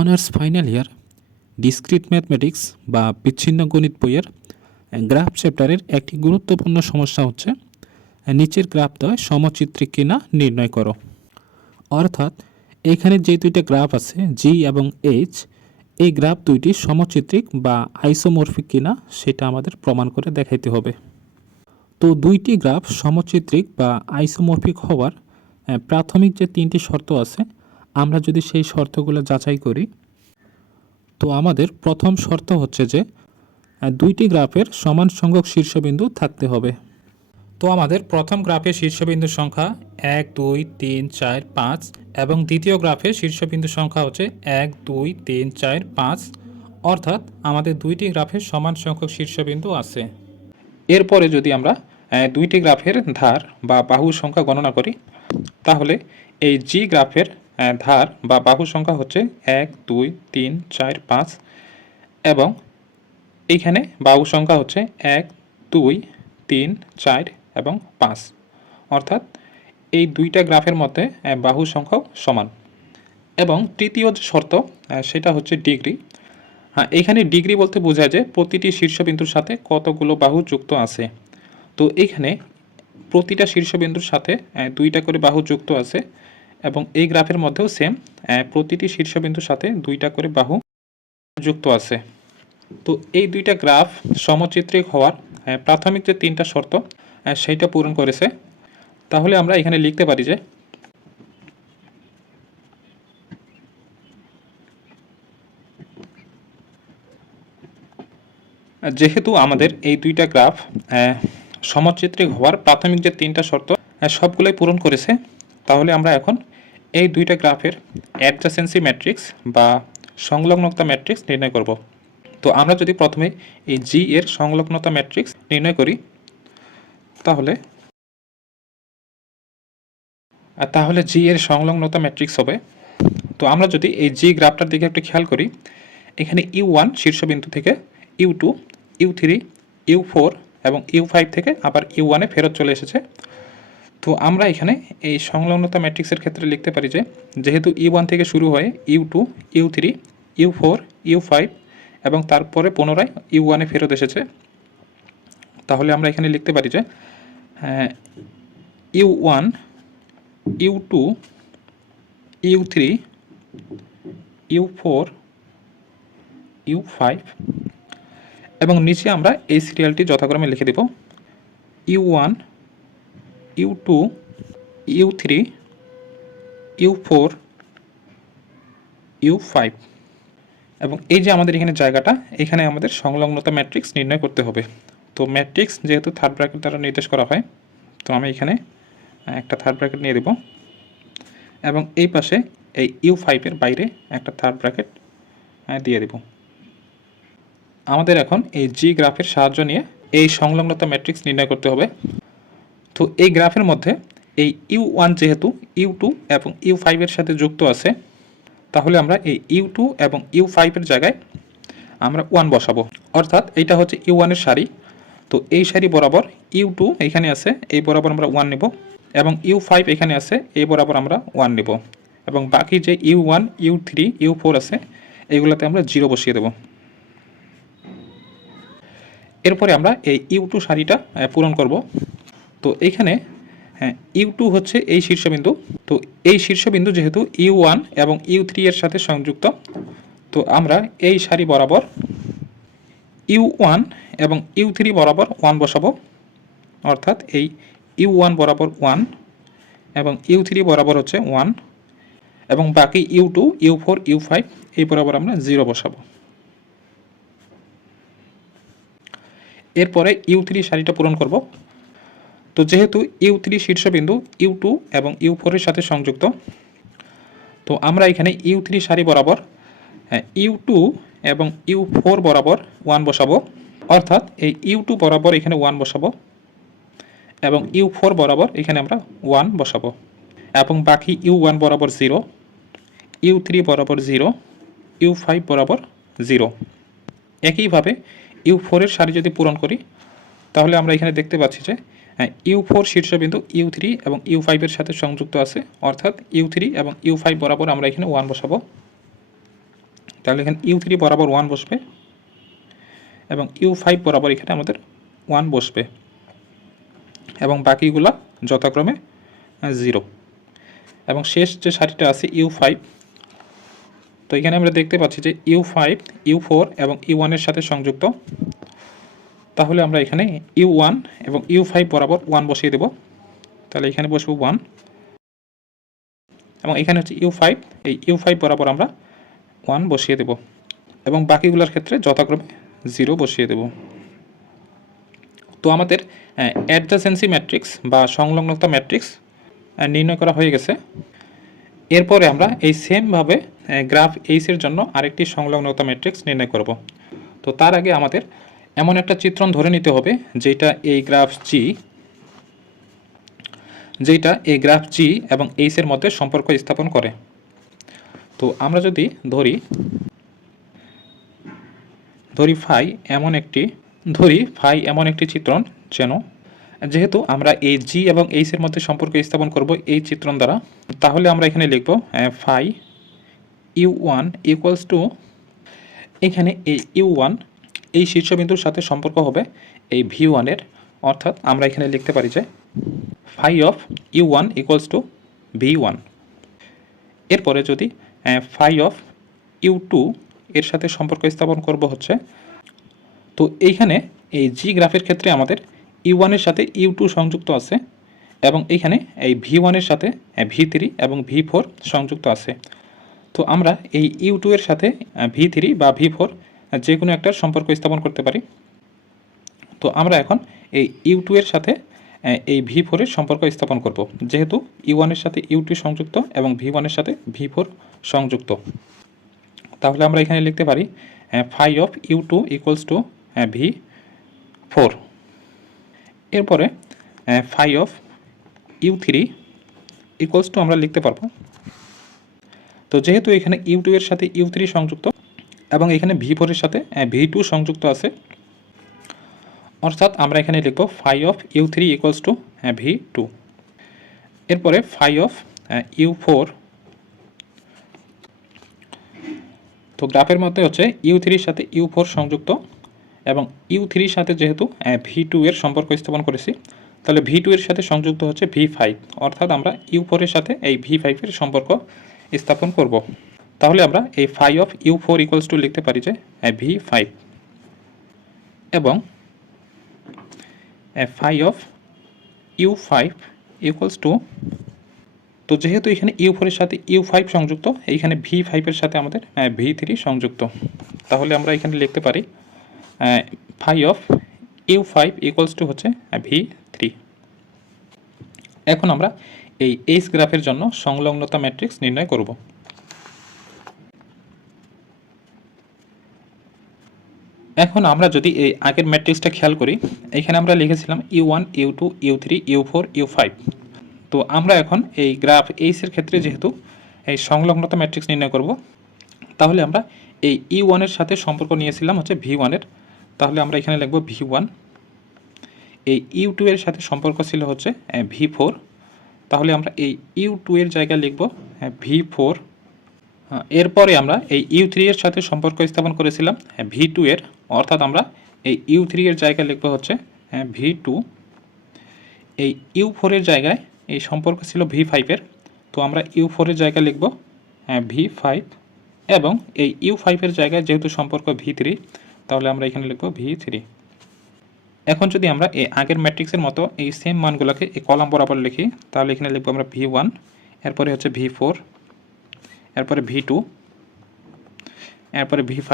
Honours final year discrete mathematics বা বিচ্ছিন্ন গণিত বইয়ের গ্রাফ চ্যাপ্টারের একটি গুরুত্বপূর্ণ সমস্যা হচ্ছে নিচের গ্রাফ দ্বয় সমচিত্রিক কিনা নির্ণয় করো। অর্থাৎ এখানে যে দুইটা গ্রাফ আছে জি এবং এইচ, এই গ্রাফ দুইটি সমচিত্রিক বা আইসোমরফিক কিনা সেটা আমাদের প্রমাণ করে দেখাইতে হবে। তো দুইটি গ্রাফ সমচিত্রিক বা আইসোমরফিক হওয়ার প্রাথমিক যে তিনটি শর্ত আছে, আমরা যদি সেই শর্তগুলো যাচাই করি, তো আমাদের প্রথম শর্ত হচ্ছে যে দুইটি গ্রাফের সমান সংখ্যক শীর্ষবিন্দু থাকতে হবে। তো আমাদের প্রথম গ্রাফের শীর্ষবিন্দুর সংখ্যা 1 2 3 4 5 এবং দ্বিতীয় গ্রাফের শীর্ষবিন্দুর সংখ্যা হচ্ছে 1 2 3 4 5, অর্থাৎ আমাদের দুইটি গ্রাফের সমান সংখ্যক শীর্ষবিন্দু আছে। এরপরে যদি আমরা দুইটি গ্রাফের ধার বা বাহুর সংখ্যা গণনা করি, তাহলে এই জি গ্রাফের ধার বা বাহু সংখ্যা হচ্ছে 1 2 3 4 5 এবং এইখানে বাহু সংখ্যা হচ্ছে 1 2 3 4 এবং 5, অর্থাৎ এই দুইটা গ্রাফের মধ্যে বাহু সংখ্যাও সমান। এবং তৃতীয় যে শর্ত সেটা হচ্ছে ডিগ্রি। হ্যাঁ, এখানে ডিগ্রি বলতে বোঝায় যে প্রতিটি শীর্ষবিন্দুর সাথে কতগুলো বাহু যুক্ত আছে। তো এখানে প্রতিটা শীর্ষবিন্দুর সাথে দুইটা করে বাহু যুক্ত আছে এবং এই গ্রাফের মধ্যেও সেম, প্রতিটি শীর্ষবিন্দুর সাথে দুইটা করে বাহু যুক্ত আছে। তো এই দুইটা গ্রাফ সমচিত্রিক হওয়ার প্রাথমিক যে তিনটা শর্ত সেইটা পূরণ করেছে। তাহলে আমরা এখানে লিখতে পারি যে যেহেতু আমাদের এই দুইটা গ্রাফ সমচিত্রিক হওয়ার প্রাথমিক যে তিনটা শর্ত সবগুলোই পূরণ করেছে, তাহলে আমরা এখন এই দুইটা গ্রাফের অ্যাডজাসেন্সি ম্যাট্রিক্স বা সংলগ্নতা ম্যাট্রিক্স নির্ণয় করব। তো আমরা যদি প্রথমে এই জি এর সংলগ্নতা ম্যাট্রিক্স নির্ণয় করি, তাহলে জি এর সংলগ্নতা ম্যাট্রিক্স হবে। তো আমরা যদি এই জি গ্রাফটার দিকে একটু খেয়াল করি, এখানে U1 শীর্ষবিন্দু থেকে U2, U3, U4 এবং U5 থেকে আবার U1-এ ফেরত চলে এসেছে। তো আমরা এখানে এই সংলগ্নতা ম্যাট্রিক্সের ক্ষেত্রে লিখতে পারি যে যেহেতু U1 থেকে শুরু হয়ে U2, U3, U4, U5 এবং তারপরে পুনরায় U1-এ ফেরত এসেছে, তাহলে আমরা এখানে লিখতে পারি যে U1, U2, U3, U4, U5 এবং নিচে আমরা এই সিরিয়ালটি যথাক্রমে লিখে দেব U1, U2, U3, U4, U5 এবং এই যে আমাদের এখানে জায়গাটা, এখানে আমাদের সংলগ্নতা ম্যাট্রিক্স নির্ণয় করতে হবে। তো ম্যাট্রিক্স যেহেতু থার্ড ব্র্যাকেট দ্বারা নির্দেশ করা হয়, তো আমি এখানে একটা থার্ড ব্র্যাকেট নিয়ে দেব এবং এই পাশে এই U5-এর বাইরে একটা থার্ড ব্র্যাকেট দিয়ে দেব। আমাদের এখন এই জি গ্রাফের সাহায্য নিয়ে এই সংলগ্নতা ম্যাট্রিক্স নির্ণয় করতে হবে। তো এই গ্রাফের মধ্যে এই U1 যেহেতু U2 এবং U5-এর সাথে যুক্ত আছে, তাহলে আমরা এই U2 এবং U5-এর জায়গায় আমরা 1 বসাবো, অর্থাৎ এইটা হচ্ছে U1-এর সারি। তো এই সারি বরাবর U2 এখানে আছে, এই বরাবর আমরা 1 নেব এবং U5 এখানে আছে, এই বরাবর আমরা 1 নেব এবং বাকি যে U1, U3, U4 আছে এইগুলোতে আমরা 0 বসিয়ে দেব। এরপরে আমরা এই U2 সারিটা পূরণ করব। তো এইখানে U2 হচ্ছে এই শীর্ষবিন্দু। তো এই শীর্ষবিন্দু যেহেতু U1 এবং U3 এর সাথে সংযুক্ত, তো আমরা এই সারি বরাবর U1 এবং U3 বরাবর 1 বসাবো, অর্থাৎ এই U1 বরাবর 1 এবং U3 বরাবর হচ্ছে 1 এবং বাকি U2, U4, U5 এই বরাবর আমরা 0 বসাবো। এরপরে U3 সারিটা পূরণ করব। তো যেহেতু U3 শীর্ষবিন্দু U2 এবং U4 এর সাথে সংযুক্ত, তো আমরা এখানে U3 সারি বরাবর U2 এবং U4 বরাবর 1 বসাবো, অর্থাৎ এই U2 বরাবর এখানে 1 বসাবো এবং U4 বরাবর এখানে আমরা 1 বসাবো এবং বাকি U1 বরাবর 0, U3 বরাবর 0, U5 বরাবর 0। একইভাবে U4 এর সারি যদি পূরণ করি, তাহলে আমরা এখানে দেখতে পাচ্ছি যে U4 শীর্ষবিন্দু U3 এবং U5 এর সাথে সংযুক্ত আছে, অর্থাৎ U3 এবং U5 বরাবর আমরা এখানে 1 বসাবো তাহলে এখানে U3 বরাবর 1 বসবে এবং U5 বরাবর এখানে আমাদের 1 বসবে এবং বাকিগুলা যথাক্রমে 0 এবং শেষ যে সারিটা আছে U5, তো এখানে আমরা দেখতে পাচ্ছি যে U5, U4 এবং U1 এর সাথে সংযুক্ত। তাহলে আমরা এখানে U1 এবং U5 বরাবর 1 বসিয়ে দেব। তাহলে এখানে বসবো 1 এবং এখানে হচ্ছে U5, এই U5 বরাবর আমরা 1 বসিয়ে দেব এবং বাকিগুলোর ক্ষেত্রে যথাক্রমে 0 বসিয়ে দেব। তো আমাদের অ্যাডজাসেন্সি ম্যাট্রিক্স বা সংলগ্নতা ম্যাট্রিক্স নির্ণয় করা হয়ে গেছে। এরপরে আমরা এই সেমভাবে গ্রাফ এইচের জন্য আরেকটি সংলগ্নতা ম্যাট্রিক্স নির্ণয় করব। তো তার আগে আমাদের এমন একটা চিত্রণ ধরে নিতে হবে যেটা এই গ্রাফ জি এবং এইচের মধ্যে সম্পর্ক স্থাপন করে। তো আমরা যদি ধরি ফাই এমন একটি চিত্রণ, যেহেতু আমরা এই জি এবং এইচের মধ্যে সম্পর্ক স্থাপন করব এই চিত্রণ দ্বারা, তাহলে আমরা এখানে লিখব ফাই U1 ইকুয়ালস টু, এখানে এই U1 এই শীর্ষবিন্দুর সাথে সম্পর্ক হবে এই V1 এর, অর্থাৎ আমরা এখানে লিখতে পারি যে phi of U1 equals to V1। এরপরে যদি ফাই অফ U2 এর সাথে সম্পর্ক স্থাপন করব হচ্ছে, তো এইখানে এই জি গ্রাফের ক্ষেত্রে আমাদের U1 এর সাথে U2 সংযুক্ত আছে এবং এখানে এই V1 এর সাথে V3 এবং V4 সংযুক্ত আছে। তো আমরা এই U2 এর সাথে V3 বা V4 যে কোনো একটার সম্পর্ক স্থাপন করতে পারি। তো আমরা এখন এই U2 এর সাথে এই V4 এর সম্পর্ক স্থাপন করব, যেহেতু U1 এর সাথে U2 সংযুক্ত এবং V1 এর সাথে V4 সংযুক্ত। তাহলে আমরা এখানে লিখতে পারি phi of U2 equals to V4। এরপরে phi of U3 equals to আমরা লিখতে পারবো, তো যেহেতু এখানে U2 এর সাথে U3 সংযুক্ত এবং এখানে V4 এর সাথে V2 সংযুক্ত আছে, অর্থাৎ আমরা এখানে লিখব phi of U3 equals to V2। এরপরে ফাই অফ U4, তো গ্রাফের মধ্যে হচ্ছে U3 এর সাথে U4 সংযুক্ত এবং U3 এর সাথে যেহেতু V2 এর সম্পর্ক স্থাপন করেছি, তাহলে V2 এর সাথে সংযুক্ত হচ্ছে V5, অর্থাৎ আমরা U4 এর সাথে এই V5 এর সম্পর্ক স্থাপন করব। তাহলে আমরা এই phi of U4 equals to লিখতে পারি যে V5 এবং phi of U5 equals to, তো যেহেতু এখানে U4 এর সাথে U5 সংযুক্ত, এইখানে V5 এর সাথে আমাদের V3 সংযুক্ত, তাহলে আমরা এখানে লিখতে পারি phi of U5 equals to হচ্ছে V3। এখন আমরা এই এইচ গ্রাফের জন্য সংলগ্নতা ম্যাট্রিক্স নির্ণয় করব। এখন আমরা যদি এই আগের ম্যাট্রিক্সটা খেয়াল করি, এখানে আমরা লিখেছিলাম U1, U2, U3, U4, U5। তো আমরা এখন এই গ্রাফ এইচের ক্ষেত্রে যেহেতু এই সংলগ্নতা ম্যাট্রিক্স নির্ণয় করব, তাহলে আমরা এই U1 এর সাথে সম্পর্ক নিয়েছিলাম হচ্ছে V1 এর, তাহলে আমরা এখানে লিখব V1। এই U2 এর সাথে সম্পর্ক ছিল হচ্ছে V4, তাহলে আমরা এই U2 এর জায়গায় লিখব V4। এরপরে আমরা এই U3 এর সাথে সম্পর্ক স্থাপন করেছিলাম V2 এর, অর্থাৎ আমরা এই U3 এর জায়গায় লিখব হচ্ছে V2। এই U4 এর জায়গায় এই সম্পর্ক ছিল V5 এর, তো আমরা U4 এর জায়গায় লিখব V5 এবং এই U5 এর জায়গায় যেহেতু সম্পর্ক V3, তাহলে আমরা এখানে লিখব V3। এখন যদি আমরা এই আগের ম্যাট্রিক্সের মতো এই সেম মানগুলোকে এই কলাম বরাবর লিখি, তাহলে এখানে লিখব আমরা V1, এরপরে হচ্ছে V4, এরপরে V2, এরপরে V5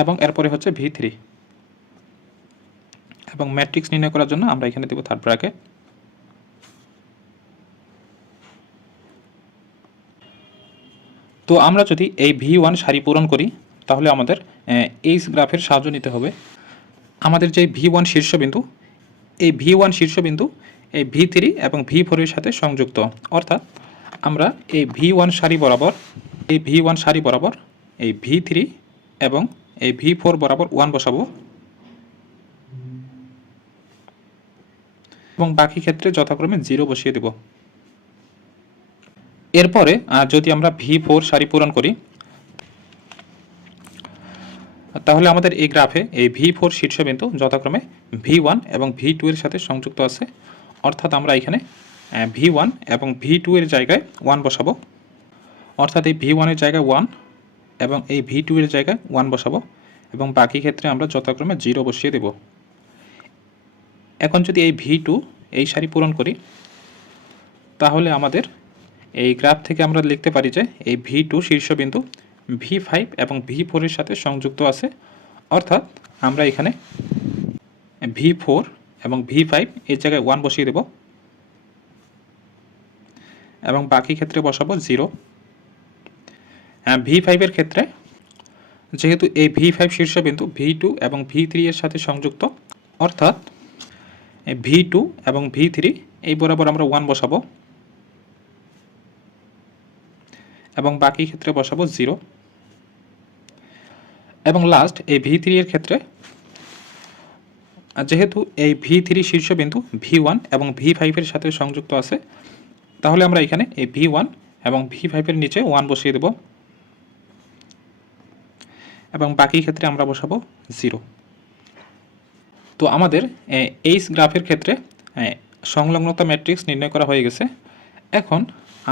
এবং এরপরে হচ্ছে V3। এবং ম্যাট্রিক্স নির্ণয় করার জন্য আমরা এখানে দেব থার্ড ব্র্যাকেট। তো আমরা যদি এই V1 সারি পূরণ করি, তাহলে আমাদের এইচ গ্রাফের সাহায্য নিতে হবে। আমাদের যে V1 শীর্ষবিন্দু, এই V1 শীর্ষবিন্দু এই V3 এবং V4 এর সাথে সংযুক্ত, অর্থাৎ আমরা এই V1 সারি বরাবর এই V3 এবং এই V4 বরাবর 1 বসাবো এবং বাকি ক্ষেত্রে যথাক্রমে 0 বসিয়ে দেব। এরপরে যদি আমরা V4 সারি পূরণ করি, তাহলে আমাদের এই গ্রাফে এই V4 শীর্ষবিন্দু যথাক্রমে V1 এবং V2 এর সাথে সংযুক্ত আছে, অর্থাৎ আমরা এখানে V1 এবং V2 এর জায়গায় 1 বসাবো, অর্থাৎ এই V1 এর জায়গায় 1 এবং এই V2 এর জায়গায় 1 বসাবো এবং বাকি ক্ষেত্রে আমরা যথাক্রমে 0 বসিয়ে দেব। এখন যদি এই V2 এই সারি পূরণ করি, তাহলে আমাদের এই গ্রাফ থেকে আমরা লিখতে পারি যে এই V2 শীর্ষবিন্দু V5 এবং V4 এর সাথে সংযুক্ত আছে, অর্থাৎ আমরা এখানে V4 এবং V5 এর জায়গায় 1 বসিয়ে দেব এবং বাকি ক্ষেত্রে বসাবো 0। V5 এর ক্ষেত্রে যেহেতু এই V5 শীর্ষবিন্দু V2 এবং V3 এর সাথে সংযুক্ত, অর্থাৎ V2 এবং V3 এই বরাবর আমরা 1 বসাবো এবং বাকি ক্ষেত্রে বসাবো 0। এবং লাস্ট এই V3 এর ক্ষেত্রে যেহেতু এই V3 শীর্ষবিন্দু V1 এবং V5 এর সাথে সংযুক্ত আছে, তাহলে আমরা এখানে এই V1 এবং V5 এর নিচে 1 বসিয়ে দেব এবং বাকি ক্ষেত্রে আমরা বসাবো 0। তো আমাদের এই গ্রাফের ক্ষেত্রে সংলগ্নতা ম্যাট্রিক্স নির্ণয় করা হয়ে গেছে। এখন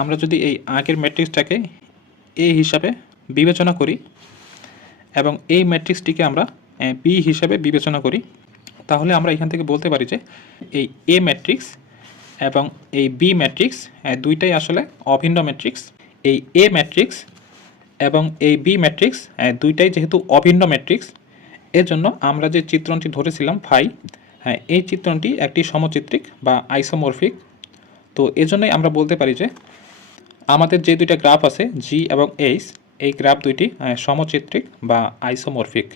আমরা যদি এই আগের ম্যাট্রিক্সটাকে A হিসাবে বিবেচনা করি এবং এই ম্যাট্রিক্সটিকে আমরা B হিসাবে বিবেচনা করি, তাহলে আমরা এখান থেকে বলতে পারি যে এই A ম্যাট্রিক্স এবং এই B ম্যাট্রিক্স দুইটাই আসলে অভিন্ন ম্যাট্রিক্স। এই A ম্যাট্রিক্স এবং এই B ম্যাট্রিক্স দুইটাই যেহেতু অভিন্ন ম্যাট্রিক্স, এর জন্য আমরা যে চিত্রণটি ধরেছিলাম ফাই, এই চিত্রণটি একটি সমচিত্রিক বা আইসোমরফিক। তো এজন্যই আমরা বলতে পারি যে আমাদের যে দুইটা গ্রাফ আছে G এবং H, এই গ্রাফ দুইটি সমচিত্রিক বা আইসোমরফিক।